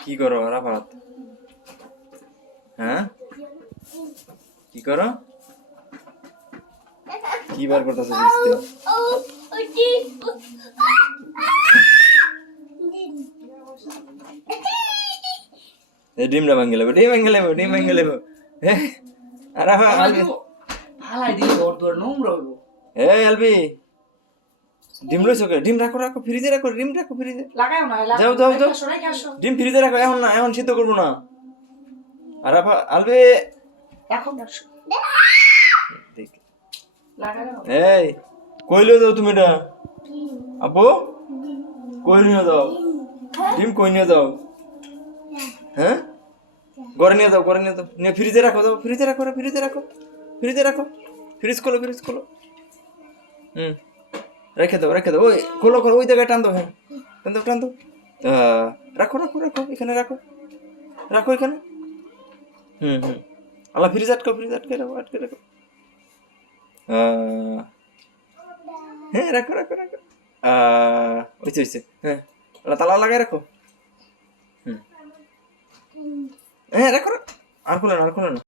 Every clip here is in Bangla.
কি করো আরাফাত হ্যাঁ? কি করো? কি বার করতেছো বৃষ্টি এ ডিমটা ভাঙ্গে লেবো ডিম ভাঙ্গে লেবো ডিম ভাঙ্গে লেবো। হে আরাফা আলবি। ফালাই দিলে ওর তোর নোংরা হইব। হে আলবি। ডিম লইছো কে ডিম রাখো রাখো ফ্রিজে রাখো ডিম রাখো ফ্রিজে। লাগাও না যাও, যাও, যাও। ডিম ফ্রিজে রাখো এখন না এখন সিদ্ধ করব না। আরাফা আলবি। রাখো। এই কইলে দাও তুমি এটা। আপু কই নিয়ে দাও ডিম কই নিয়ে দাও হ্যাঁ? ঘরে নিয়ে দাও ঘরে নিয়ে দাও নিয়ে ফ্রিজে রাখো দাও ফ্রিজে রাখো ফ্রিজে রাখো ফ্রিজে রাখো। ফ্রিজ খোলো ফ্রিজ খোলো। হুম। রেখে দাও রেখে দাও। ওই, খোলো খোলো, ওই জায়গায় টান দাও হ্যাঁ। টান দাও টান দাও। রাখো রাখো রাখো, এখানে রাখো। রাখো, এখানে। হুম হুম। আল্লাহ ফ্রিজ আটকাও, ফ্রিজ আটকে রাখো আটকে রাখো। হ্যাঁ রাখো রাখো রাখো। হয়েছে হয়েছে হ্যাঁ। আল্লাহ তালা লাগাই রাখো। হুম। হ্যাঁ রাখো রাখো। আর খুলে না, আর খুলে না।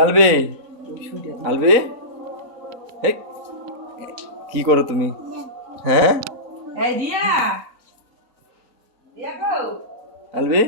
আলবি। আলবে? কি করো তুমি? হ্যাঁ? আলবি?